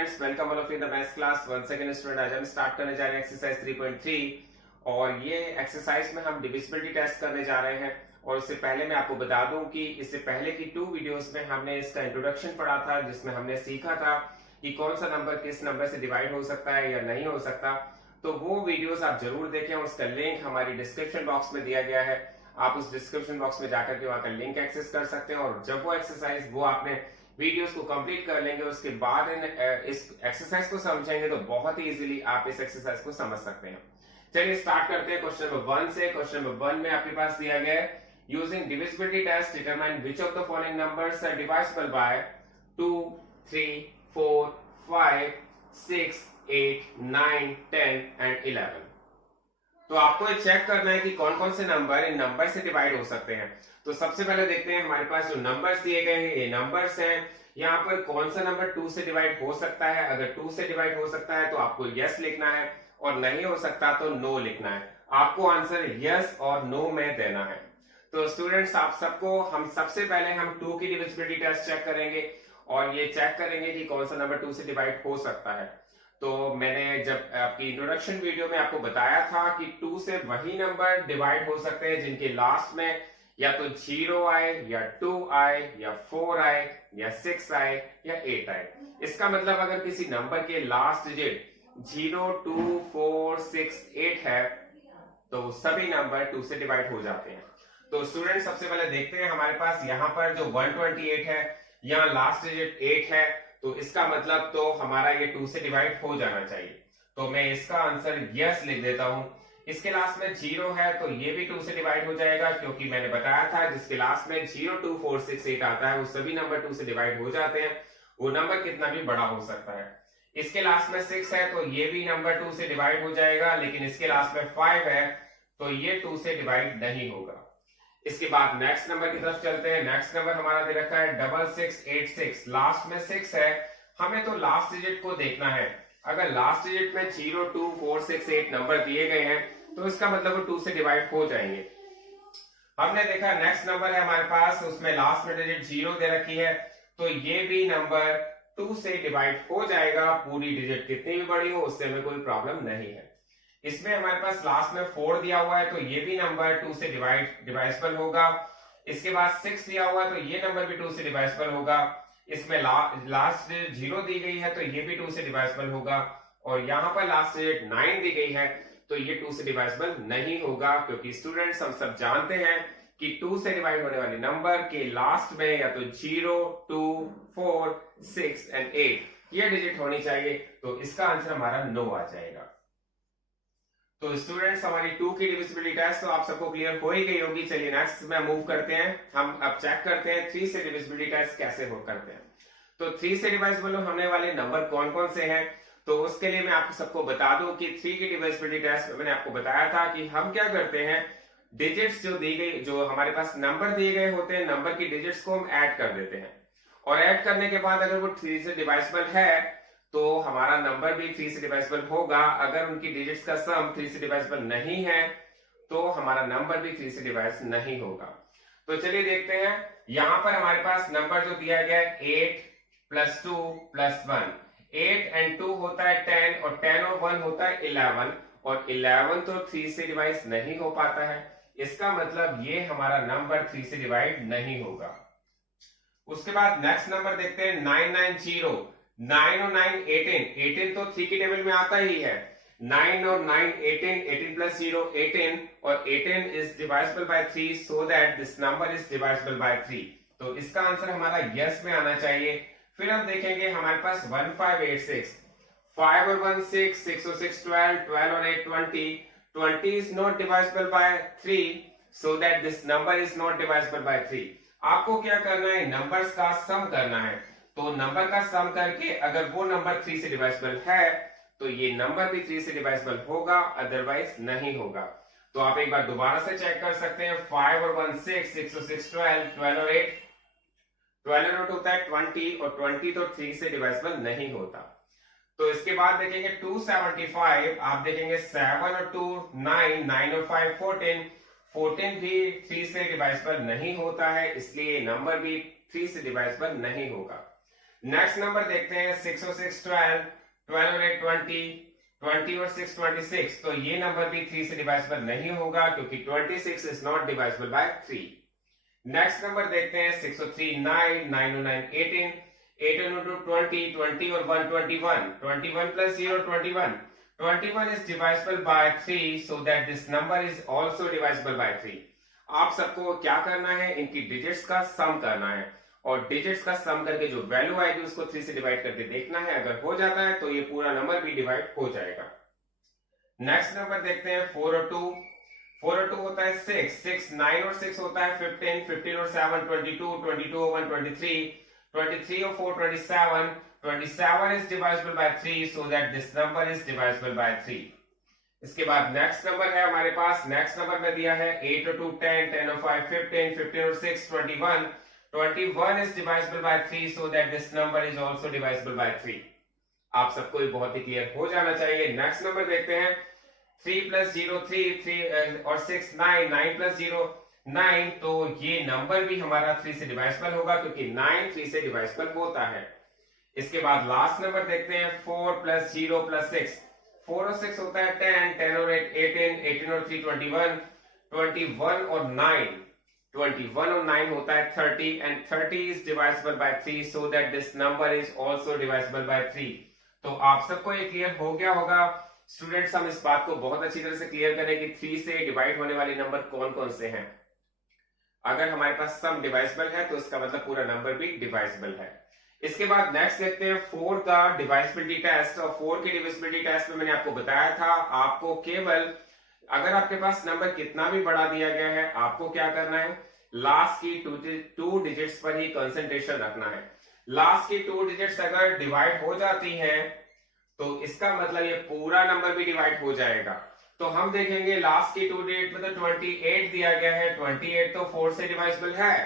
Students, welcome all of you in the maths class. Once again student, आज हम start करने जा रहे हैं एक्सरसाइज 3.3 और ये एक्सरसाइज में हम डिविजिबिलिटी टेस्ट करने जा रहे हैं। और उससे पहले मैं आपको बता दूं कि इससे पहले की 2 वीडियोस में हमने इसका इंट्रोडक्शन पढ़ा था, जिसमें हमने सीखा था कि कौन सा नंबर किस नंबर से डिवाइड हो सकता है या नहीं हो सकता। तो वो वीडियोस आप जरूर देखें, उसका लिंक हमारी डिस्क्रिप्शन बॉक्स में दिया गया है। आप उस डिस्क्रिप्शन बॉक्स में जाकर के वहां का लिंक एक्सेस कर सकते हैं और जब वो एक्सरसाइज वो आपने वीडियोस को कंप्लीट कर लेंगे, उसके बाद इस एक्सरसाइज को समझेंगे तो बहुत ही इजीली आप इस एक्सरसाइज को समझ सकते हैं। चलिए स्टार्ट करते हैं क्वेश्चन नंबर 1 से। क्वेश्चन नंबर 1 में आपके पास दिया गया है, using divisibility test determine which of the following numbers are divisible by 2, 3, 4, 5, 6, 8, 9, 10 and 11। तो आपको ये चेक करना है कि कौन कौन से नंबर इन नंबर से डिवाइड हो सकते हैं। तो सबसे पहले देखते हैं हमारे पास जो नंबर्स दिए गए हैं, ये नंबर्स हैं। यहाँ पर कौन सा नंबर 2 से डिवाइड हो सकता है। अगर 2 से डिवाइड हो सकता है तो आपको यस लिखना है और नहीं हो सकता तो नो लिखना है। आपको आंसर यस और नो में देना है। तो स्टूडेंट्स, आप सबको हम सबसे पहले हम 2 की डिविजिबिलिटी टेस्ट चेक करेंगे और ये चेक करेंगे कि कौन सा नंबर 2 से डिवाइड हो सकता है। तो मैंने जब आपकी इंट्रोडक्शन वीडियो में आपको बताया था कि 2 से वही नंबर डिवाइड हो सकते हैं जिनके लास्ट में या तो 0 आए या 2 आए या 4 आए या 6 आए या 8 आए। इसका मतलब अगर किसी नंबर के लास्ट डिजिट 0, 2, 4, 6, 8 है तो सभी नंबर 2 से डिवाइड हो जाते हैं। तो स्टूडेंट, सबसे पहले देखते हैं हमारे पास यहाँ पर जो 128 है, यहाँ लास्ट डिजिट 8 है, तो इसका मतलब तो हमारा ये 2 से डिवाइड हो जाना चाहिए। तो मैं इसका आंसर यस लिख देता हूं। इसके लास्ट में 0 है तो ये भी 2 से डिवाइड हो जाएगा, क्योंकि मैंने बताया था जिसके लास्ट में 0, 2, 4, 6, 8 आता है वो सभी नंबर 2 से डिवाइड हो जाते हैं। वो नंबर कितना भी बड़ा हो सकता है। इसके लास्ट में 6 है तो ये भी नंबर 2 से डिवाइड हो जाएगा, लेकिन इसके लास्ट में 5 है तो ये 2 से डिवाइड नहीं होगा। इसके बाद नेक्स्ट नंबर की तरफ चलते हैं। नेक्स्ट नंबर हमारा दे रखा है 6686। लास्ट में 6 है, हमें तो लास्ट डिजिट को देखना है। अगर लास्ट डिजिट में 0, 2, 4, 6, 8 नंबर दिए गए हैं तो इसका मतलब वो 2 से डिवाइड हो जाएंगे। हमने देखा नेक्स्ट नंबर है हमारे पास, उसमें लास्ट में डिजिट 0 दे रखी है तो ये भी नंबर 2 से डिवाइड हो जाएगा। पूरी डिजिट कितनी भी बड़ी हो उससे हमें कोई प्रॉब्लम नहीं है। इसमें हमारे पास लास्ट में 4 दिया हुआ है तो ये भी नंबर 2 से डिवाइसिबल होगा। इसके बाद 6 दिया हुआ है तो ये नंबर भी 2 से डिवाइसिबल होगा। इसमें लास्ट 0 दी गई है तो ये भी 2 से डिवाइसिबल होगा। और यहाँ पर लास्ट 9 दी गई है तो ये 2 से डिवाइसिबल नहीं होगा, क्योंकि स्टूडेंट्स हम सब जानते हैं कि 2 से डिवाइड होने वाले नंबर के लास्ट में या तो 0, 2, 4, 6 एंड 8 ये डिजिट होनी चाहिए। तो इसका आंसर हमारा नो आ जाएगा। तो स्टूडेंट्स, हमारी 2 की डिविजिबिलिटी टेस्ट तो आप सबको क्लियर हो ही गई होगी। चलिए नेक्स्ट में मूव करते हैं। हम अब चेक करते हैं 3 से डिविजिबिलिटी टेस्ट कैसे हो करते हैं। तो 3 से डिवाइसिबल होने वाले नंबर कौन कौन से हैं, तो उसके लिए मैं आप सबको बता दूं कि 3 की डिविजिबिलिटी टेस्ट में मैंने आपको बताया था कि हम क्या करते हैं, डिजिट्स जो दी गई, जो हमारे पास नंबर दिए गए होते हैं, नंबर की डिजिट्स को हम ऐड कर देते हैं। और ऐड करने के बाद अगर वो 3 से डिवाइसिबल है तो हमारा नंबर भी 3 से डिवाइसिबल होगा। अगर उनकी डिजिट्स का सम 3 से डिवाइसिबल नहीं है तो हमारा नंबर भी 3 से डिवाइस नहीं होगा। तो चलिए देखते हैं। यहां पर हमारे पास नंबर जो दिया गया है 8 + 2 + 1। 8 और 2 होता है 10 और 10 और 1 होता है 11 और 11 तो 3 से डिवाइस नहीं हो पाता है। इसका मतलब ये हमारा नंबर 3 से डिवाइड नहीं होगा। उसके बाद नेक्स्ट नंबर देखते हैं 990। 9 और 9 18। 18 तो 3 की टेबल में आता ही है। 9 और 9 18, 18 + 0 18 और 18 is divisible by 3 so that this number is divisible by 3। तो इसका आंसर हमारा यस में आना चाहिए। फिर हम देखेंगे हमारे पास 1586। 5 और 1 6, 6 और 6 12, 12 और 8 20। 20 is not divisible by 3 so that this number is not divisible by 3। आपको क्या करना है, नंबर्स का सम करना है। तो नंबर का सम करके अगर वो नंबर 3 से डिवाइसिबल है तो ये नंबर भी 3 से डिवाइसिबल होगा, अदरवाइज नहीं होगा। तो आप एक बार दोबारा से चेक कर सकते हैं। 5 और 1 6, 6 और 6 12, 12 और 8 12 और 8 होता है 20 और 20 तो 3 से डिवाइसिबल नहीं होता। तो इसके बाद देखेंगे 275। आप देखेंगे 7 और 2 9, 9 और 5 14। 14 भी 3 से डिवाइसिबल नहीं होता है, इसलिए नंबर भी 3 से डिवाइसिबल नहीं होगा। नेक्स्ट नंबर देखते हैं 6 और 6 12, 12 और 8 20, 20 और 6 26। तो ये नंबर भी 3 से डिवाइसिबल नहीं होगा क्योंकि 26 is not divisible by 3। Next number देखते हैं 6 और 3 9, 9 और 9 18, 18 और 2 20, 20 और 1 21, 21 plus 0 21, 21 is divisible by 3 so that this number is also divisible by 3। आप सबको क्या करना है, इनकी डिजिट्स का सम करना है और डिजिट्स का सम करके जो वैल्यू आएगी उसको 3 से डिवाइड करके देखना है। अगर हो जाता है तो ये पूरा नंबर भी डिवाइड हो जाएगा। नेक्स्ट नंबर देखते हैं 4 और 2, 4 और 2 होता है 6, 6 9 और 6 होता है 15, 15 और 7 22, 22 और 1 23, 23 और 4 27, 27 is divisible by 3 so that this number is divisible by 3। इसके बाद नेक्स्ट नंबर है हमारे पास, नेक्स्ट नंबर में दिया है 8 और 2 10, 10 और 5 15, 15 और 6 21, 21 is divisible by 3 so that this number is also divisible by 3। आप सबको ये बहुत ही क्लियर हो जाना चाहिए। नेक्स्ट नंबर देखते हैं 3 plus 0 3, 3 और 6 9, 9 plus 0 9। तो ये नंबर भी हमारा 3 से डिवाइसिबल होगा क्योंकि 9 3 से डिवाइसिबल होता है। इसके बाद लास्ट नंबर देखते हैं 4 plus 0 plus 6, 4 और 6 होता है 10, 10 और 8 18, 18 और 3 21, 21 और 9, 21 और 9 होता है 30 and 30 is divisible by 3 so that this number is also divisible by 3। तो आप सबको ये क्लियर हो गया होगा स्टूडेंट्स। हम इस बात को बहुत अच्छी तरह से क्लियर करें कि 3 से डिवाइड होने वाले नंबर कौन कौन से हैं। अगर हमारे पास सम डिवाइसिबल है तो इसका मतलब पूरा नंबर भी डिवाइसिबल है। इसके बाद नेक्स्ट देखते हैं 4 का डिवाइसिबिलिटी टेस्ट। और 4 की डिवाइसिबिलिटी टेस्ट में मैंने आपको बताया था आपको केवल अगर आपके पास नंबर कितना भी बड़ा दिया गया है आपको क्या करना है, लास्ट की 2 डिजिट्स पर ही कंसंट्रेशन रखना है। लास्ट की 2 डिजिट्स अगर डिवाइड हो जाती हैं तो इसका मतलब ये पूरा नंबर भी डिवाइड हो जाएगा। तो हम देखेंगे लास्ट की 2 डिजिट में तो 28 दिया गया है, 28 तो 4 से डिवाइसिबल है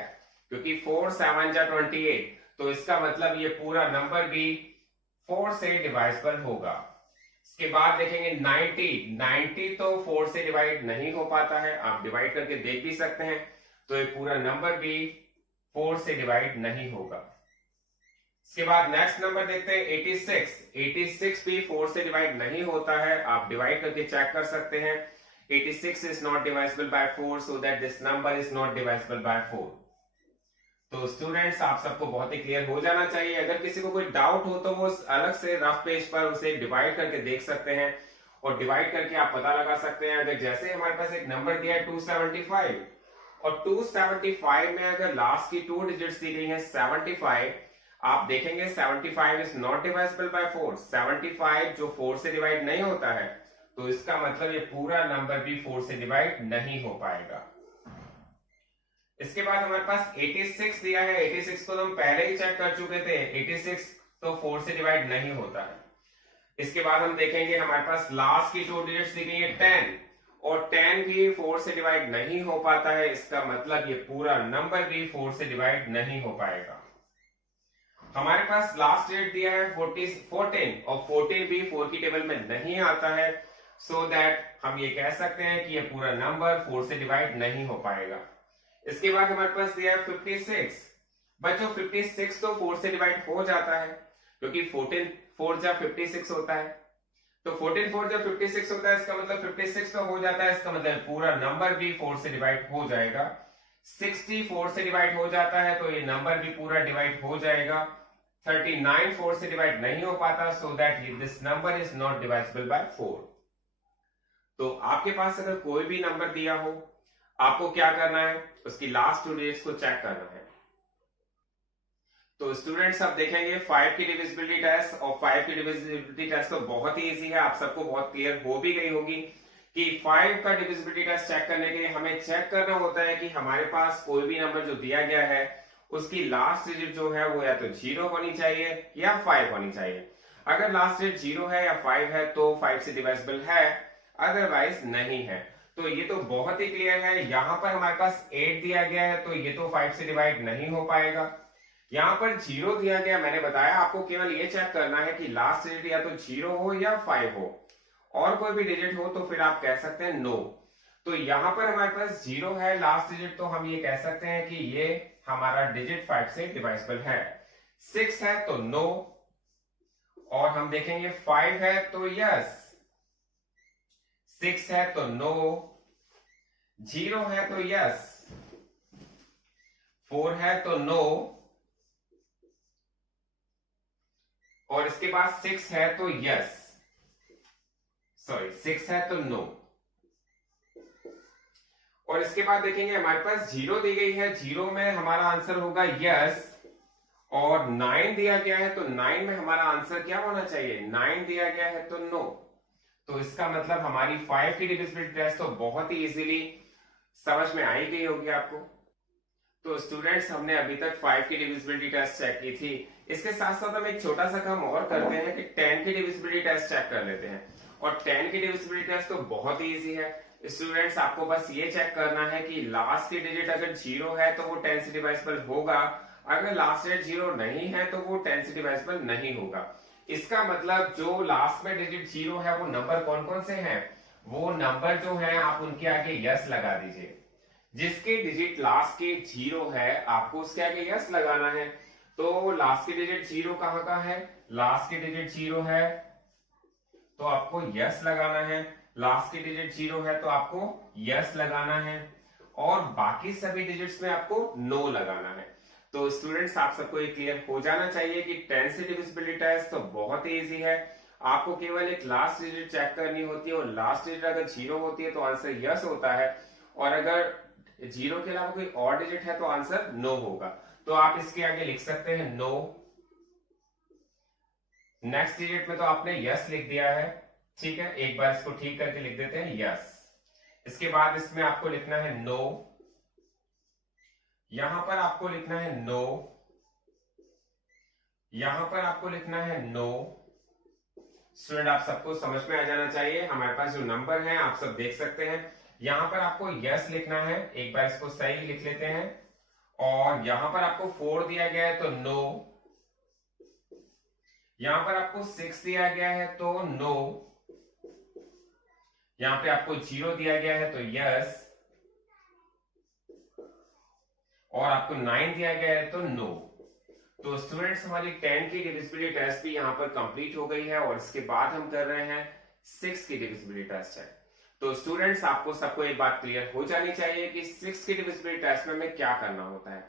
क्योंकि 4 7 जा 28। तो इसका मतलब ये पूरा नंबर भी 4 से डिवाइसिबल होगा। इसके बाद देखेंगे 90, 90 तो 4 से डिवाइड नहीं हो पाता है, आप डिवाइड करके देख भी सकते हैं। तो ये पूरा नंबर भी 4 से डिवाइड नहीं होगा। इसके बाद नेक्स्ट नंबर देखते हैं 86, 86 भी 4 से डिवाइड नहीं होता है, आप डिवाइड करके चेक कर सकते हैं। 86 is not divisible by 4 so that this number is not divisible by 4। तो स्टूडेंट्स आप सबको बहुत ही क्लियर हो जाना चाहिए। अगर किसी को कोई डाउट हो तो वो अलग से रफ पेज पर उसे डिवाइड करके देख सकते हैं और डिवाइड करके आप पता लगा सकते हैं। अगर जैसे हमारे पास एक नंबर दिया है 275 और 275 में अगर लास्ट की 2 डिजिट्स दी गई है 75, आप देखेंगे 75 इज नॉट डिवाइसिबल बाय 4। 75 जो 4 से डिवाइड नहीं होता है तो इसका मतलब ये पूरा नंबर भी 4 से डिवाइड नहीं हो पाएगा। इसके बाद हमारे पास 86 दिया है, 86 को तो हम पहले ही चेक कर चुके थे, 86 तो 4 से डिवाइड नहीं होता है। इसके बाद हम देखेंगे हमारे पास लास्ट की 2 डिजिट्स दी गई है 10 और 10 भी 4 से डिवाइड नहीं हो पाता है, इसका मतलब ये पूरा नंबर भी 4 से डिवाइड नहीं हो पाएगा। हमारे पास लास्ट डेट दिया है 14 और 14 भी 4 की टेबल में नहीं आता है, सो दैट हम ये कह सकते हैं कि ये पूरा नंबर 4 से डिवाइड नहीं हो पाएगा। इसके बाद हमारे पास दिया है 56। बच्चों 56 तो 4 से डिवाइड हो जाता है क्योंकि 14 4 जा 56 होता है, तो 14 4 जा 56 होता है, इसका मतलब 56 तो हो जाता है, इसका मतलब पूरा नंबर भी 4 से डिवाइड हो जाएगा। 60 4 से डिवाइड हो जाता है तो ये नंबर भी पूरा डिवाइड हो जाएगा। 39 4 से डिवाइड नहीं हो पाता, so that this number is not divisible by 4। तो आपके पास अगर कोई भी नंबर दिया हो आपको क्या करना है, उसकी लास्ट 2 डिजिट्स को चेक करना है। तो स्टूडेंट्स अब देखेंगे 5 की डिविजिबिलिटी टेस्ट, और 5 की डिविजिबिलिटी टेस्ट तो बहुत ही इजी है, आप सबको बहुत क्लियर हो भी गई होगी कि 5 का डिविजिबिलिटी टेस्ट चेक करने के लिए हमें चेक करना होता है कि हमारे पास कोई भी नंबर जो दिया गया है उसकी लास्ट डिजिट जो है वो या तो 0 होनी चाहिए या 5 होनी चाहिए। अगर लास्ट डिजिट 0 है या 5 है तो 5 से डिवाइसिबल है, अदरवाइज नहीं है। तो ये तो बहुत ही क्लियर है। यहां पर हमारे पास 8 दिया गया है तो ये तो 5 से डिवाइड नहीं हो पाएगा। यहां पर 0 दिया गया, मैंने बताया आपको केवल ये चेक करना है कि लास्ट डिजिट या तो 0 हो या 5 हो, और कोई भी डिजिट हो तो फिर आप कह सकते हैं नो। तो यहां पर हमारे पास 0 है लास्ट डिजिट, तो हम ये कह सकते हैं कि ये हमारा डिजिट 5 से डिवाइसिबल है। 6 है तो नो, और हम देखेंगे 5 है तो यस, 6 है तो नो, 0 है तो यस, 4 है तो नो, और इसके बाद 6 है तो यस, सॉरी 6 है तो नो। और इसके बाद देखेंगे हमारे पास 0 दी गई है, 0 में हमारा आंसर होगा यस, और 9 दिया गया है तो 9 में हमारा आंसर क्या होना चाहिए, 9 दिया गया है तो नो। तो इसका मतलब हमारी 5 की डिविजिबिलिटी टेस्ट तो बहुत ही इजीली समझ में आई गई होगी आपको। तो स्टूडेंट्स, हमने अभी तक 5 की डिविजिबिलिटी टेस्ट चेक की थी। इसके साथ साथ हम एक छोटा सा काम और करते हैं कि 10 की डिविजिबिलिटी टेस्ट चेक कर लेते हैं। और 10 की डिविजिबिलिटी टेस्ट तो बहुत ही इजी है स्टूडेंट्स, आपको बस ये चेक करना है कि लास्ट की डिजिट अगर 0 है तो वो 10 से डिवाइसिबल होगा, अगर लास्ट डिजिट 0 नहीं है तो वो 10 से डिवाइसिबल नहीं होगा। इसका मतलब जो लास्ट में डिजिट 0 है वो नंबर कौन कौन से हैं, वो नंबर जो है आप उनके आगे यस लगा दीजिए। जिसके डिजिट लास्ट के 0 है आपको उसके आगे यस लगाना है। तो लास्ट की डिजिट 0 कहां का है, लास्ट की डिजिट 0 है तो आपको यस लगाना है, लास्ट की डिजिट 0 है तो आपको यस लगाना है, और बाकी सभी डिजिट्स में आपको नो लगाना है। तो स्टूडेंट्स, आप सबको ये क्लियर हो जाना चाहिए कि 10 से डिविजिबिलिटी टेस्ट तो बहुत ही इजी है। आपको केवल एक लास्ट डिजिट चेक करनी होती है, और लास्ट डिजिट अगर 0 होती है तो आंसर यस होता है, और अगर 0 के अलावा कोई और डिजिट है तो आंसर नो होगा। तो आप इसके आगे लिख सकते हैं नो, नेक्स्ट डिजिट में तो आपने यस लिख दिया है, ठीक है, एक बार इसको ठीक करके लिख देते हैं यस। इसके बाद इसमें आपको लिखना है नो, यहां पर आपको लिखना है नो, यहां पर आपको लिखना है नो। स्टूडेंट, आप सबको समझ में आ जाना चाहिए, हमारे पास जो नंबर है आप सब देख सकते हैं। यहां पर आपको यस लिखना है, एक बार इसको सही लिख लेते हैं, और यहां पर आपको 4 दिया गया है तो नो, यहां पर आपको 6 दिया गया है तो नो, यहां पे आपको 0 दिया गया है तो यस, और आपको 9 दिया गया है तो नो। तो स्टूडेंट्स, हमारी 10 की डिविजिबिलिटी टेस्ट भी यहां पर कंप्लीट हो गई है, और इसके बाद हम कर रहे हैं 6 की डिविजिबिलिटी टेस्ट है। तो स्टूडेंट्स, आपको सबको एक बात क्लियर हो जानी चाहिए कि 6 की डिविजिबिलिटी टेस्ट में हमें क्या करना होता है।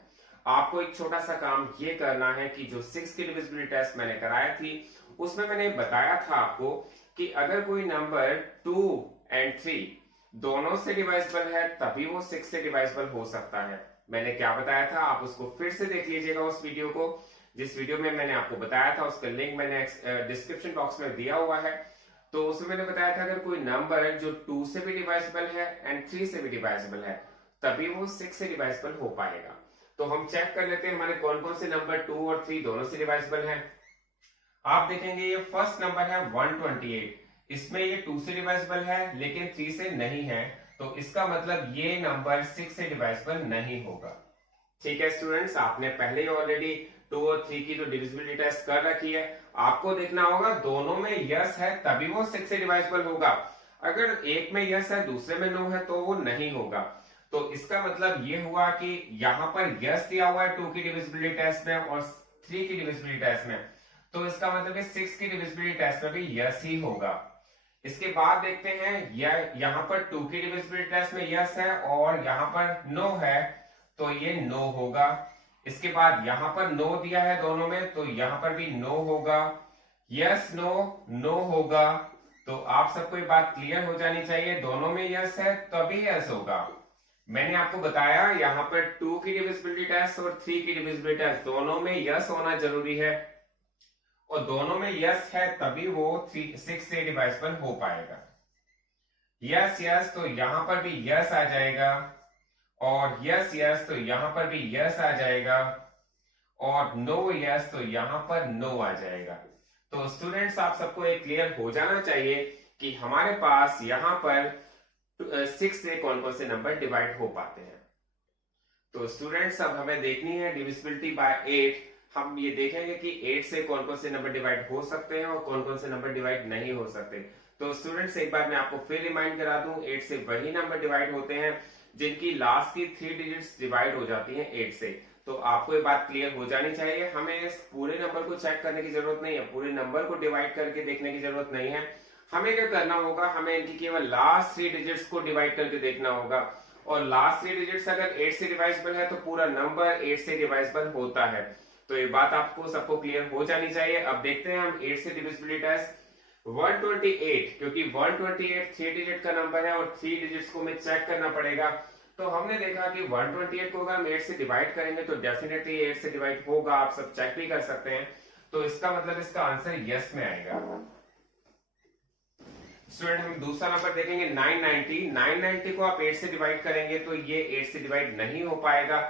आपको एक छोटा सा काम ये करना है कि जो 6 की डिविजिबिलिटी टेस्ट मैंने कराया थी उसमें मैंने बताया था आपको कि अगर कोई नंबर 2 एंड 3 दोनों से डिवाइसिबल है तभी वो 6 से डिवाइसिबल हो सकता है। मैंने क्या बताया था, आप उसको फिर से देख लीजिएगा उस वीडियो को, जिस वीडियो में मैंने आपको बताया था उसका लिंक मैंने डिस्क्रिप्शन बॉक्स में दिया हुआ है। तो उसमें मैंने बताया था अगर कोई नंबर जो 2 से भी डिवाइसिबल है एंड 3 से भी डिवाइसिबल है तभी वो 6 से डिवाइसिबल हो पाएगा। तो हम चेक कर लेते हैं हमारे कौन कौन से नंबर 2 और 3 दोनों से डिवाइसिबल हैं। आप देखेंगे ये फर्स्ट नंबर है 128, इसमें ये 2 से डिवाइसिबल है लेकिन 3 से नहीं है, तो इसका मतलब ये नंबर 6 से डिवाइसिबल नहीं होगा। ठीक है स्टूडेंट्स, आपने पहले ही ऑलरेडी 2 और 3 की जो डिविजिबिलिटी टेस्ट कर रखी है, आपको देखना होगा दोनों में यस है तभी वो 6 से डिवाइसिबल होगा। अगर एक में यस है दूसरे में नो है तो वो नहीं होगा। तो इसका मतलब ये हुआ कि यहां पर यस दिया हुआ है 2 की डिविजिबिलिटी टेस्ट में और 3 की डिविजिबिलिटी टेस्ट में, तो इसका मतलब 6 की डिविजिबिलिटी टेस्ट में भी यस ही होगा। इसके बाद देखते हैं यहाँ पर 2 की डिविजिबिलिटी टेस्ट में यस है और यहाँ पर नो है, तो ये नो होगा। इसके बाद यहाँ पर नो दिया है दोनों में, तो यहाँ पर भी नो होगा। यस नो नो होगा। तो आप सबको ये बात क्लियर हो जानी चाहिए, दोनों में यस है तभी यस होगा। मैंने आपको बताया यहाँ पर 2 की डिविजिबिलिटी टेस्ट और 3 की डिविजिबिलिटी टेस्ट दोनों में यस होना जरूरी है, और दोनों में यस है तभी वो 6 से डिवाइसिबल हो पाएगा। यस यस तो यहां पर भी यस आ जाएगा, और यस यस तो यहां पर भी यस आ जाएगा, और नो यस तो यहां पर नो आ जाएगा। तो स्टूडेंट्स, आप सबको एक क्लियर हो जाना चाहिए कि हमारे पास यहां पर 6 से कौन कौन से नंबर डिवाइड हो पाते हैं। तो स्टूडेंट्स, अब हमें देखनी है डिविजिबिलिटी बाय 8। हम ये देखेंगे कि 8 से कौन कौन से नंबर डिवाइड हो सकते हैं और कौन कौन से नंबर डिवाइड नहीं हो सकते। तो स्टूडेंट्स, एक बार मैं आपको फिर रिमाइंड करा दूं, 8 से वही नंबर डिवाइड होते हैं जिनकी लास्ट की 3 डिजिट्स डिवाइड हो जाती हैं 8 से। तो आपको ये बात क्लियर हो जानी चाहिए। हमें इस पूरे नंबर को चेक करने की जरूरत नहीं है, पूरे नंबर को डिवाइड करके देखने की जरूरत नहीं है। हमें क्या करना होगा, हमें इनकी केवल लास्ट 3 डिजिट्स को डिवाइड करके देखना होगा, और लास्ट 3 डिजिट्स अगर 8 से डिवाइजिबल है तो पूरा नंबर 8 से डिवाइजिबल होता है। तो ये बात आपको सबको क्लियर हो जानी चाहिए। अब देखते हैं हम 8 से डिविजिबिलिटी टेस्ट। 128, क्योंकि 128 3 डिजिट का नंबर है और 3 डिजिट्स को हमें चेक करना पड़ेगा। तो हमने देखा कि 128 को अगर हम 8 से डिवाइड करेंगे तो डेफिनेटली 8 से डिवाइड होगा, आप सब चेक भी कर सकते हैं। तो इसका मतलब इसका आंसर यस में आएगा। स्टूडेंट हम दूसरा नंबर देखेंगे 990। 990 को आप 8 से डिवाइड करेंगे तो ये 8 से डिवाइड नहीं हो पाएगा,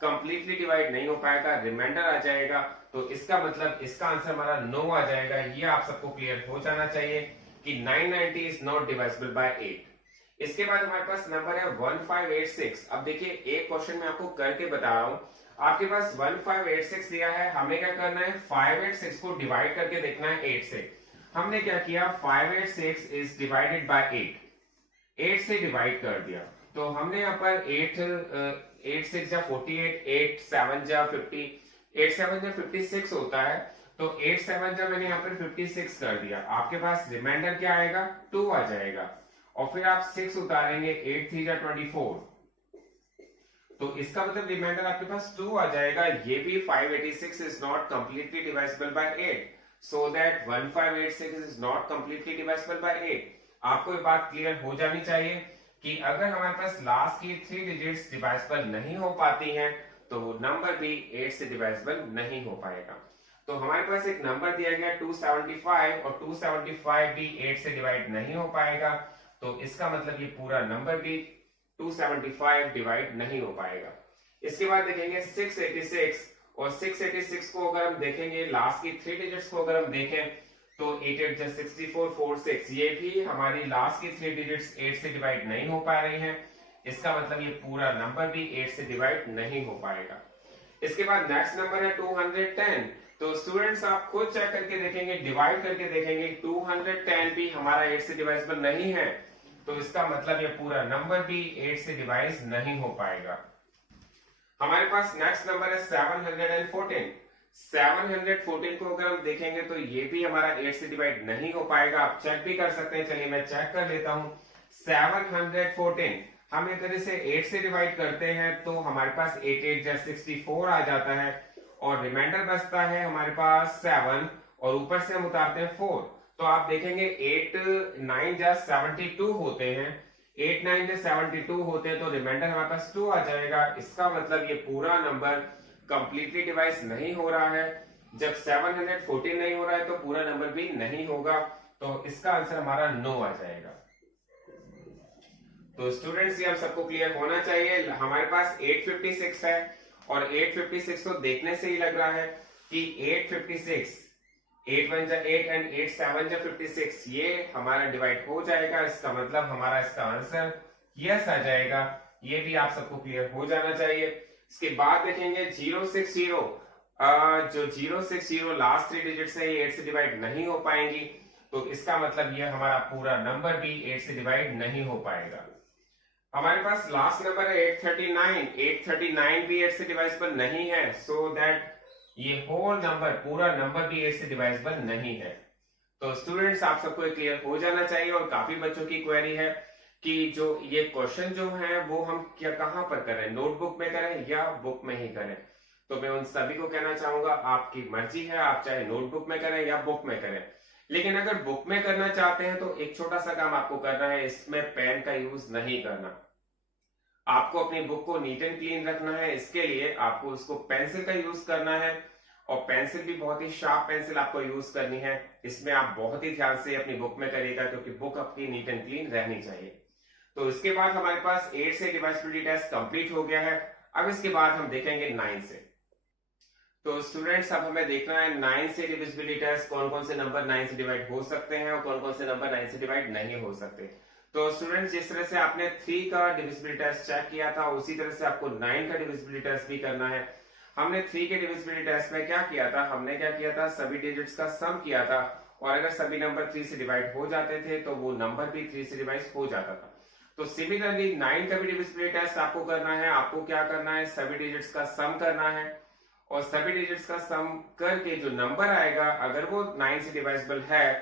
कंप्लीटली डिवाइड नहीं हो पाएगा, रिमाइंडर आ जाएगा। तो इसका मतलब इसका आंसर हमारा नो आ जाएगा। ये आप सबको क्लियर हो जाना चाहिए कि 990 इज नॉट डिवाइजिबल बाय 8। इसके बाद हमारे पास नंबर है 1586। अब देखिए एक क्वेश्चन मैं आपको करके बता रहा हूं। आपके पास 1586 दिया है, हमें क्या करना है 586 को डिवाइड करके देखना है 8 से। हमने क्या किया 586 इज डिवाइडेड बाय 8 से डिवाइड कर दिया। तो हमने यहाँ पर 8 6 जा 48, 8 7 जा 50, 8 7 जा 56 होता है। तो 8 7 जा मैंने यहाँ पर 56 कर दिया। आपके पास रिमाइंडर क्या आएगा 2 आ जाएगा, और फिर आप 6 उतारेंगे, 8 3 जा 24। तो इसका मतलब रिमाइंडर आपके पास 2 आ जाएगा। ये भी 586 is not completely divisible by 8, so that 1586 is not completely divisible by 8। आपको ये बात क्लियर हो जानी चाहिए कि अगर हमारे पास लास्ट की 3 डिजिट्स डिवाइजिबल नहीं हो पाती हैं तो नंबर भी 8 से डिवाइजिबल नहीं हो पाएगा। तो हमारे पास एक नंबर दिया गया 275, और 275 भी 8 से डिवाइड नहीं हो पाएगा। तो इसका मतलब ये पूरा नंबर भी 275 डिवाइड नहीं हो पाएगा। इसके बाद देखेंगे 686, और 686 को अगर हम देखेंगे लास्ट की 3 डिजिट्स को अगर हम देखें तो 8 8 जा 64 46, ये भी हमारी लास्ट की 3 डिजिट्स 8 से डिवाइड नहीं हो पा रही हैं। इसका मतलब ये पूरा नंबर भी 8 से डिवाइड नहीं हो पाएगा। इसके बाद नेक्स्ट नंबर है 210। तो स्टूडेंट्स आप खुद चेक करके देखेंगे, डिवाइड करके देखेंगे, 210 भी हमारा 8 से डिवाइजिबल नहीं है। तो इसका मतलब ये पूरा नंबर भी 8 से डिवाइड नहीं हो पाएगा। हमारे पास नेक्स्ट नंबर है 714। 714 को अगर हम देखेंगे तो ये भी हमारा 8 से डिवाइड नहीं हो पाएगा। आप चेक भी कर सकते हैं, चलिए मैं चेक कर लेता हूं। 714 हम एक तरह से 8 से डिवाइड करते हैं तो हमारे पास 8 8 जा 64 आ जाता है, और रिमाइंडर बचता है हमारे पास 7, और ऊपर से हम उतारते हैं 4। तो आप देखेंगे 8 9 जा 72 होते हैं, 8 9 जा 72 होते हैं, तो रिमाइंडर हमारे पास 2 आ जाएगा। इसका मतलब ये पूरा नंबर कंप्लीटली डिवाइड नहीं हो रहा है। जब 714 नहीं हो रहा है तो पूरा नंबर भी नहीं होगा। तो इसका आंसर हमारा नो आ जाएगा। तो स्टूडेंट्स ये हम सबको क्लियर होना चाहिए। हमारे पास 856 है, और 856 को देखने से ही लग रहा है कि 856 8 1 जा 8 एंड 8 7 जा 56 ये हमारा डिवाइड हो जाएगा। इसका मतलब हमारा इसका आंसर यस आ जाएगा। ये भी आप सबको क्लियर हो जाना चाहिए। इसके बाद देखेंगे 060। जो 060 लास्ट 3 डिजिट्स है ये 8 से डिवाइड नहीं हो पाएंगी। तो इसका मतलब ये हमारा पूरा नंबर भी 8 से डिवाइड नहीं हो पाएगा। हमारे पास लास्ट नंबर है 839। 839 भी 8 से डिवाइजिबल नहीं है, सो दैट ये होल नंबर पूरा नंबर भी 8 से डिवाइजिबल नहीं है। तो स्टूडेंट्स आप सबको क्लियर हो जाना चाहिए। और काफी बच्चों की क्वेरी है कि जो ये क्वेश्चन जो है वो हम क्या कहां पर करें, नोटबुक में करें या बुक में ही करें। तो मैं उन सभी को कहना चाहूंगा आपकी मर्जी है, आप चाहे नोटबुक में करें या बुक में करें। लेकिन अगर बुक में करना चाहते हैं तो एक छोटा सा काम आपको करना है, इसमें पेन का यूज नहीं करना। आपको अपनी बुक को नीट एंड क्लीन रखना है। इसके लिए आपको उसको पेंसिल का यूज करना है, और पेंसिल भी बहुत ही शार्प पेंसिल आपको यूज करनी है। इसमें आप बहुत ही ध्यान से अपनी बुक में करिएगा, क्योंकि बुक आपकी नीट एंड क्लीन रहनी चाहिए। तो इसके बाद हमारे पास 8 से डिवाइजिबिलिटी टेस्ट कंप्लीट हो गया है। अब इसके बाद हम देखेंगे 9 से। तो स्टूडेंट्स अब हमें देखना है 9 से डिविजिबिलिटी टेस्ट, कौन कौन से नंबर 9 से डिवाइड हो सकते हैं और कौन कौन से नंबर 9 से डिवाइड नहीं हो सकते। तो स्टूडेंट्स जिस तरह से आपने 3 का डिविजिबिलिटी टेस्ट चेक किया था उसी तरह से आपको 9 का डिविजिबिलिटी टेस्ट भी करना है। हमने 3 के डिविजिबिलिटी टेस्ट में क्या किया था, हमने क्या किया था सभी डिजिट्स का सम किया था, और अगर सभी नंबर 3 से डिवाइड हो जाते थे तो वो नंबर भी 3 से डिवाइड हो जाता था। तो सिमिलरली 9 का भी डिविजिबिलिटी टेस्ट आपको करना है। आपको क्या करना है, सभी डिजिट्स का सम करना है और सभी डिजिट्स का सम करके जो नंबर आएगा अगर वो 9 से डिवाइजिबल है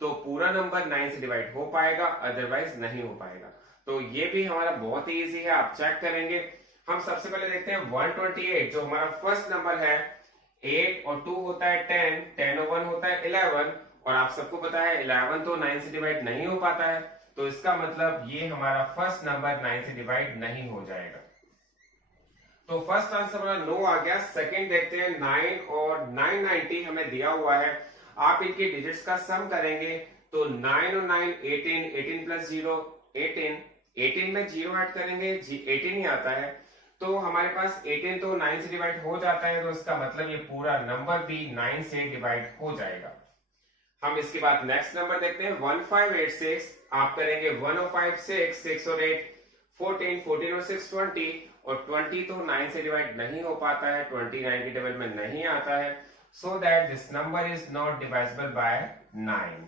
तो पूरा नंबर 9 से डिवाइड हो पाएगा, अदरवाइज नहीं हो पाएगा। तो ये भी हमारा बहुत ही इजी है, आप चेक करेंगे। हम सबसे पहले देखते हैं 128 जो हमारा फर्स्ट नंबर है। 8 और 2 होता है 10, 10 और 1 होता है 11 और आप सबको पता है 11 तो 9 से डिवाइड नहीं हो पाता है, तो इसका मतलब ये हमारा फर्स्ट नंबर 9 से डिवाइड नहीं हो जाएगा। तो फर्स्ट आंसर हमारा नो आ गया। सेकंड देखते हैं 9 और 990 हमें दिया हुआ है। आप इनके डिजिट्स का सम करेंगे तो 9 और 9 18, 18 प्लस 0 18, 18 में 0 ऐड करेंगे 18 ही आता है, तो हमारे पास 18 तो 9 से डिवाइड हो जाता है, तो इसका मतलब ये पूरा नंबर भी 9 से डिवाइड हो जाएगा। हम इसके बाद नेक्स्ट नंबर देखते हैं 1586। आप करेंगे 1 और 5 6, 6 और 8 14, 14 और 6 20 और 20 तो 9 से डिवाइड नहीं हो पाता है, 20 9 के टेबल में नहीं आता है, so that this number is not divisible by 9।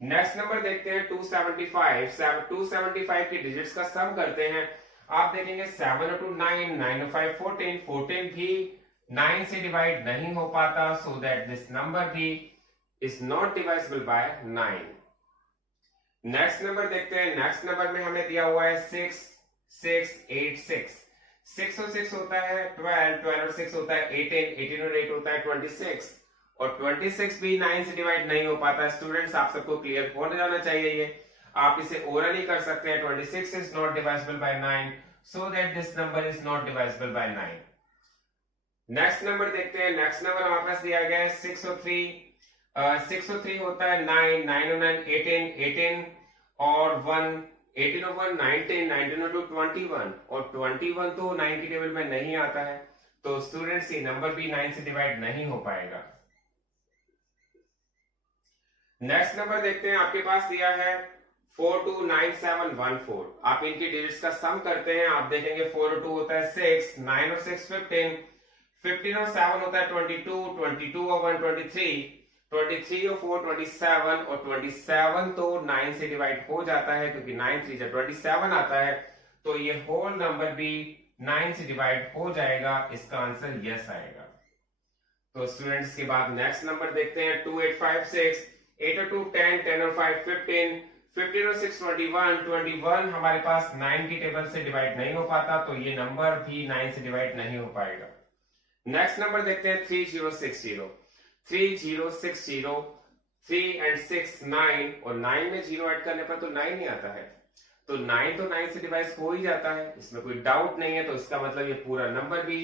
Next number देखते हैं 275। 275 के डिजिट्स का सम करते हैं। आप देखेंगे 7 और 2 9, 9 और 5 14, 14 भी 9 से डिवाइड नहीं हो पाता, सो दैट दिस नंबर भी is not divisible by 9। Next number देखते हैं। नेक्स्ट नंबर में हमें दिया हुआ है 6 6 8 6। 6 और 6 होता है 12, 12 और 6 होता है 18, 18 और 8 होता है 26 और 26 भी 9 से डिवाइड नहीं हो पाता। स्टूडेंट्स आप सबको क्लियर हो जाना चाहिए ये, आप इसे ओरली कर सकते हैं। 26 is not divisible by 9, so that this number is not divisible by 9। Next number देखते हैं। नेक्स्ट नंबर हमारे पास दिया गया है 6 और 3। 6 और 3 होता है 9, 9 और 9 18, 18 और 1 18 और 1 19, 19 और 2 21 और 21 तो 9 के टेबल में नहीं आता है, तो स्टूडेंट्स ये नंबर भी 9 से डिवाइड नहीं हो पाएगा। नेक्स्ट नंबर देखते हैं। आपके पास दिया है 429714। आप इनके डिजिट्स का सम करते हैं। आप देखेंगे 4 और 2 होता है 6, 9 और 6 15, 15 और 7 होता है 22, 22 और 1 23, 23 और 4 27 और 27 तो 9 से डिवाइड हो जाता है क्योंकि 9 3 जब 27 आता है तो ये होल नंबर भी 9 से डिवाइड हो जाएगा। इसका आंसर यस आएगा। तो स्टूडेंट्स के बाद नेक्स्ट नंबर देखते हैं 2856। 8 और 2 10, 10 और 5 15, 15 और 6 21, 21 हमारे पास 9 की टेबल से डिवाइड नहीं हो पाता, तो ये नंबर भी 9 से डिवाइड नहीं हो पाएगा। नेक्स्ट नंबर देखते हैं 3060। 3060, 3 एंड 6 9 और 9 में 0 ऐड करने पर तो 9 ही आता है, तो 9 तो 9 से डिवाइड हो ही जाता है, इसमें कोई डाउट नहीं है। तो इसका मतलब ये पूरा नंबर भी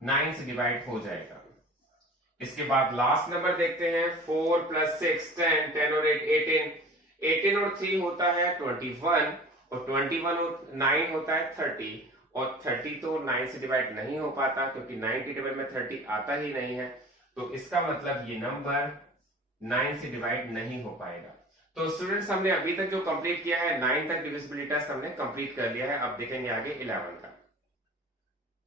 9 से डिवाइड हो जाएगा। इसके बाद लास्ट नंबर देखते हैं 4 + 6 10, 10 और 8 18, 18 और 3 होता है 21 और 21 और 9 होता है 30 और 30 तो 9 से डिवाइड नहीं हो पाता क्योंकि 9 की टेबल में 30 आता ही नहीं है, तो इसका मतलब ये नंबर 9 से डिवाइड नहीं हो पाएगा। तो स्टूडेंट्स हमने अभी तक जो कंप्लीट किया है 9 तक डिविजिबिलिटी टेस्ट हमने कंप्लीट कर लिया है। अब देखेंगे आगे 11 का।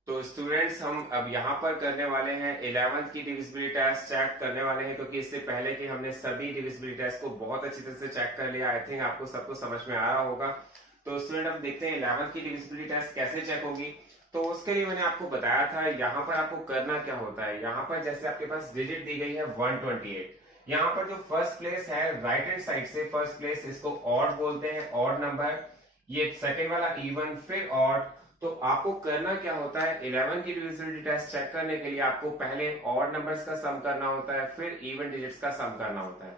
तो स्टूडेंट्स हम अब यहाँ पर करने वाले हैं 11th की डिविजिबिलिटी टेस्ट चेक करने वाले हैं, क्योंकि इससे पहले कि हमने सभी डिविजिबिलिटी टेस्ट को बहुत अच्छी तरह से चेक कर लिया। आई थिंक आपको सबको समझ में आ रहा होगा। तो स्टूडेंट अब देखते हैं 11th की डिविजिबिलिटी टेस्ट कैसे चेक होगी। तो उसके लिए मैंने आपको बताया था यहाँ पर आपको करना क्या होता है। यहाँ पर जैसे आपके पास डिजिट दी गई है 128, यहाँ पर जो फर्स्ट प्लेस है राइट हैंड साइड से फर्स्ट प्लेस, इसको ऑड बोलते हैं, ऑड नंबर। ये सेकेंड वाला इवन, फिर ऑड। तो आपको करना क्या होता है 11 की डिविजिबिलिटी टेस्ट चेक करने के लिए आपको पहले ऑड नंबर्स का सम करना होता है, फिर इवन डिजिट्स का सम करना होता है।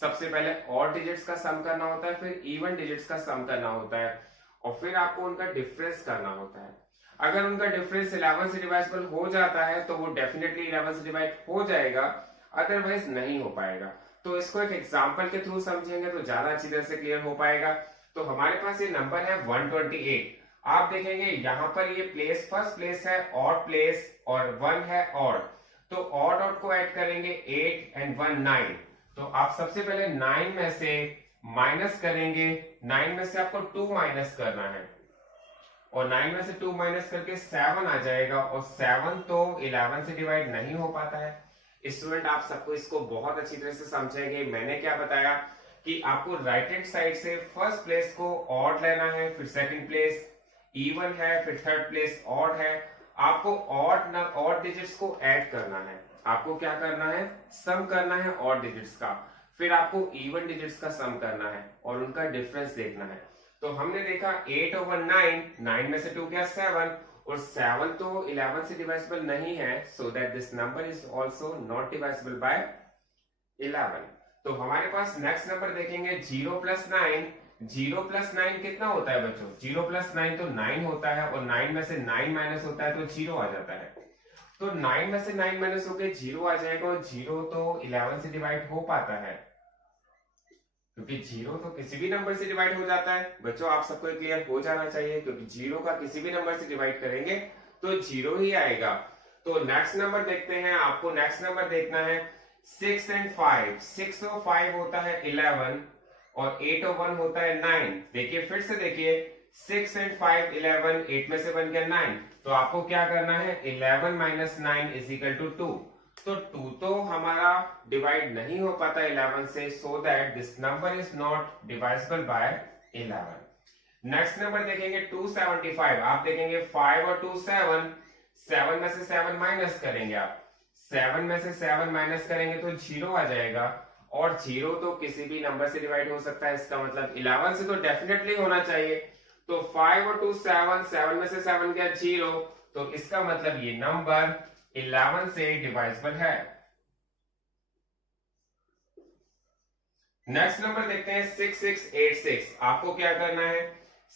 सबसे पहले ऑड डिजिट्स का सम करना होता है, फिर इवन डिजिट्स का सम करना होता है और फिर आपको उनका डिफरेंस करना होता है। अगर उनका डिफरेंस 11 से डिवाइजिबल हो जाता है तो वो डेफिनेटली 11 से डिवाइड हो जाएगा, अदरवाइज नहीं हो पाएगा। तो इसको एक एग्जांपल के थ्रू समझेंगे तो ज्यादा अच्छी तरह से क्लियर हो पाएगा। तो हमारे पास ये नंबर है 128। आप देखेंगे यहाँ पर ये प्लेस फर्स्ट प्लेस है ऑड प्लेस और 1 है ऑड, तो ऑड ऑड को ऐड करेंगे 8 एंड 1 9। तो आप सबसे पहले 9 में से माइनस करेंगे, 9 में से आपको 2 माइनस करना है और 9 में से 2 माइनस करके 7 आ जाएगा और 7 तो 11 से डिवाइड नहीं हो पाता है। स्टूडेंट आप सबको इसको बहुत अच्छी तरह से समझेंगे। मैंने क्या बताया कि आपको राइट हैंड साइड से फर्स्ट प्लेस को ऑड लेना है, फिर सेकंड प्लेस इवन है, फिर थर्ड प्लेस ऑड है। आपको ऑड डिजिट्स को ऐड करना है, आपको क्या करना है, सम करना है ऑड डिजिट्स का, फिर आपको इवन डिजिट्स का सम करना है और उनका डिफरेंस देखना है। तो हमने देखा 8/9, 9 में से 2 गया 7, और 7 तो 11 से डिवाइसिबल नहीं है, so that this number is also not divisible by 11। तो हमारे पास नेक्स्ट नंबर देखेंगे 0+9। 0+9 कितना होता है बच्चों? 0+9 तो 9 होता है, और 9 में से 9 माइनस होता है तो 0 आ जाता है। तो 9 में से 9 माइनस होकर 0 आ जाएगा, और 0 तो 11 से डिवाइड हो पाता है, क्योंकि 0 तो किसी भी नंबर से डिवाइड हो जाता है। बच्चों आप सबको क्लियर हो जाना चाहिए, क्योंकि 0 का किसी भी नंबर से डिवाइड करेंगे तो 0 ही आएगा। तो नेक्स्ट नंबर देखते हैं, आपको नेक्स्ट नंबर देखना है 6 और 5। 6 और 5 होता है 11, और 8 और 1 होता है 9। देखिए फिर से देखिए, 6 और 5 11, 8 में से बन गया 9। तो आपको क्या करना है, 11 माइनस 9 इज इक्वल टू 2। तो 2 तो हमारा डिवाइड नहीं हो पाता 11 से, so that this number is not divisible by 11। Next number देखेंगे 275। आप देखेंगे 5 और 2 7, 7 में से 7 माइनस करेंगे आप, 7 में से 7 माइनस करेंगे तो 0 आ जाएगा, और 0 तो किसी भी नंबर से डिवाइड हो सकता है, इसका मतलब 11 से तो डेफिनेटली होना चाहिए। तो 5 और 2 7, 7 में से 7 गया 0, तो इसका मतलब ये नंबर 11 से डिवाइसिबल है। नेक्स्ट नंबर देखते हैं 6686। आपको क्या करना है,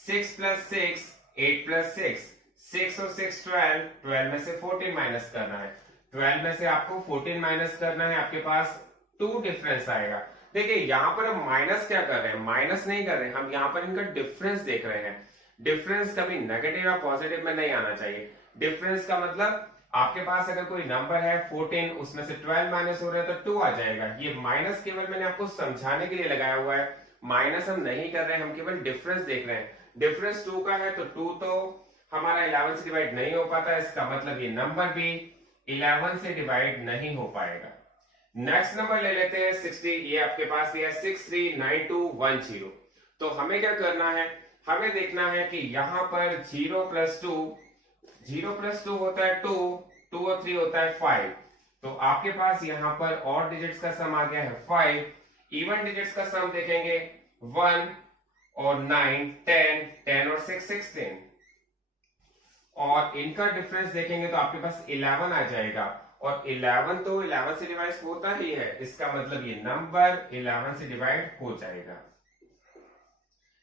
6 + 6 8 + 6, 6 और 6 12, 12 में से 14 माइनस करना है, 12 में से आपको 14 माइनस करना है, आपके पास 2 डिफरेंस आएगा। देखिए यहां पर हम माइनस क्या कर रहे हैं, माइनस नहीं कर रहे हैं, हम यहां पर इनका डिफरेंस देख रहे हैं। डिफरेंस कभी नेगेटिव या पॉजिटिव में नहीं आना चाहिए। डिफरेंस का मतलब आपके पास अगर कोई नंबर है 14, उसमें से 12 माइनस हो रहा है तो 2 आ जाएगा। ये माइनस केवल मैंने आपको समझाने के लिए लगाया हुआ है, माइनस हम नहीं कर रहे हैं, हम केवल डिफरेंस देख रहे हैं। डिफरेंस 2 का है, तो 2 तो हमारा 11 से डिवाइड नहीं हो पाता, इसका मतलब ये नंबर भी 11 से डिवाइड नहीं हो पाएगा। नेक्स्ट नंबर ले लेते हैं 60। ये आपके पास ये 639210। तो हमें क्या करना है, हमें देखना है कि यहां पर 0 + 2, 0 + 2 होता है 2, 2 और 3 होता है 5। तो आपके पास यहां पर ऑड डिजिट्स का सम आ गया है 5। इवन डिजिट्स का सम देखेंगे 1 और 9 10, 10 और 6 16, और इनका डिफरेंस देखेंगे तो आपके पास 11 आ जाएगा, और 11 तो 11 से डिवाइड होता ही है, इसका मतलब ये नंबर 11 से डिवाइड हो जाएगा।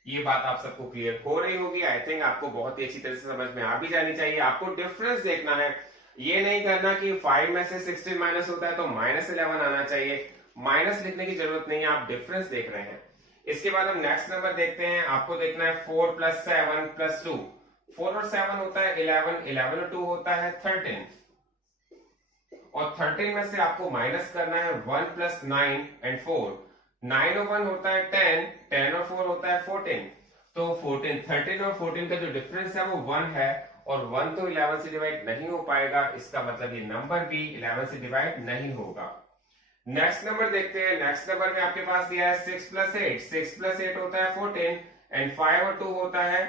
ये बात आप सबको क्लियर हो रही होगी। आई थिंक आपको बहुत ही अच्छी तरह से समझ में आ भी जानी चाहिए। आपको डिफरेंस देखना है, ये नहीं करना कि 5 में से 16 माइनस होता है तो -11 आना चाहिए। माइनस लिखने की जरूरत नहीं है, आप डिफरेंस देख रहे हैं। इसके बाद हम नेक्स्ट नंबर देखते हैं। आपको देखना है 4 + 7 + 2। 4 और 7 होता है 11, 11 और 2 होता है 13, और 13 में से आपको माइनस करना है 1 + 9 और 4। 9 और 1 होता है 10, 10 और 4 होता है 14। तो 14, 13 और 14 का जो डिफरेंस है वो 1 है, और 1 तो 11 से डिवाइड नहीं हो पाएगा, इसका मतलब ये नंबर भी 11 से डिवाइड नहीं होगा। नेक्स्ट नंबर देखते हैं। नेक्स्ट नंबर में आपके पास दिया है 6 + 8। 6 + 8 होता है 14, एंड 5 और 2 होता है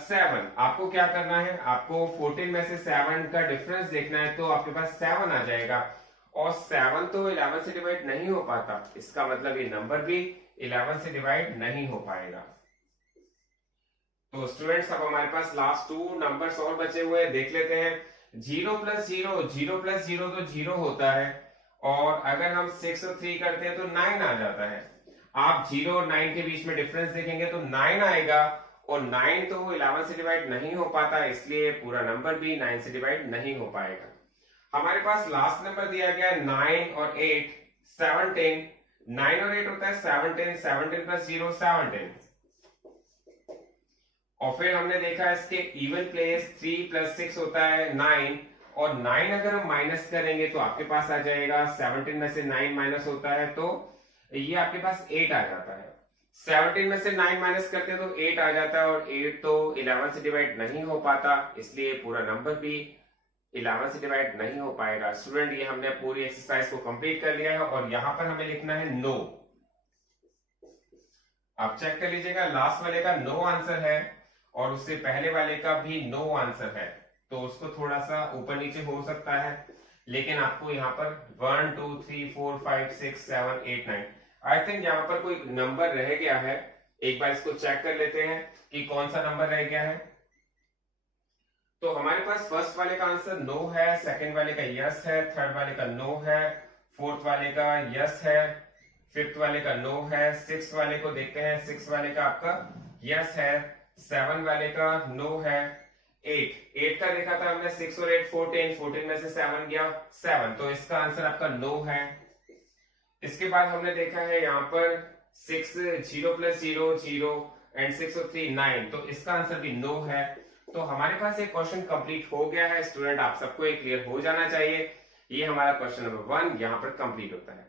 7। आपको क्या करना है, आपको 14 में से 7 का डिफरेंस देखना है, तो आपके पास 7 आ जाएगा, और 7 तो 11 से डिवाइड नहीं हो पाता, इसका मतलब ये नंबर भी 11 से डिवाइड नहीं हो पाएगा। तो स्टूडेंट्स अब हमारे पास लास्ट 2 नंबर्स और बचे हुए हैं, देख लेते हैं। 0 + 0, 0 + 0 तो 0 होता है, और अगर हम 6 और 3 करते हैं तो 9 आ जाता है। आप 0 और 9 के बीच में डिफरेंस देखेंगे तो 9 आएगा, और 9 तो 11 से डिवाइड नहीं हो पाता, इसलिए पूरा नंबर भी 9 से डिवाइड नहीं हो पाएगा। हमारे पास लास्ट नंबर दिया गया 9 और 8 17। 9 और 8 होता है 17, 17 + 0 17, और फिर हमने देखा इसके इवन प्लेस 3 + 6 होता है 9, और 9 अगर हम माइनस करेंगे तो आपके पास आ जाएगा 17 में से 9 माइनस होता है तो ये आपके पास 8 आ जाता है। 17 में से 9 माइनस करते हैं तो 8 आ जाता है, और 8 तो 11 से डिवाइड नहीं हो पाता, इसलिए पूरा नंबर भी 11 से डिवाइड नहीं हो पाएगा। स्टूडेंट ये हमने पूरी एक्सरसाइज को कंप्लीट कर लिया है, और यहां पर हमें लिखना है नो। आप चेक कर लीजिएगा, लास्ट वाले का नो आंसर है और उससे पहले वाले का भी नो आंसर है, तो उसको थोड़ा सा ऊपर नीचे हो सकता है, लेकिन आपको यहाँ पर 1 2 3 4 5 6 7 8 9 आई थिंक यहाँ पर कोई नंबर रह गया है। एक बार इसको चेक कर लेते हैं कि कौन सा नंबर रह गया है। तो हमारे पास फर्स्ट वाले का आंसर नो है, सेकंड वाले का यस है, थर्ड वाले का नो है, फोर्थ वाले का यस है, फिफ्थ वाले का नो है, सिक्स वाले को देखते हैं, सिक्स वाले का आपका यस है, सेवन वाले का नो है, एट का देखा था हमने, 6 और 8 14, 14 में से 7 गया 7, तो इसका आंसर आपका नो है। इसके बाद हमने देखा है यहाँ पर 6 0 + 0 0 एंड 6 और 3 9, तो इसका आंसर भी नो है। तो हमारे पास एक क्वेश्चन कंप्लीट हो गया है स्टूडेंट, आप सबको ये क्लियर हो जाना चाहिए। ये हमारा क्वेश्चन नंबर 1 यहाँ पर कंप्लीट होता है।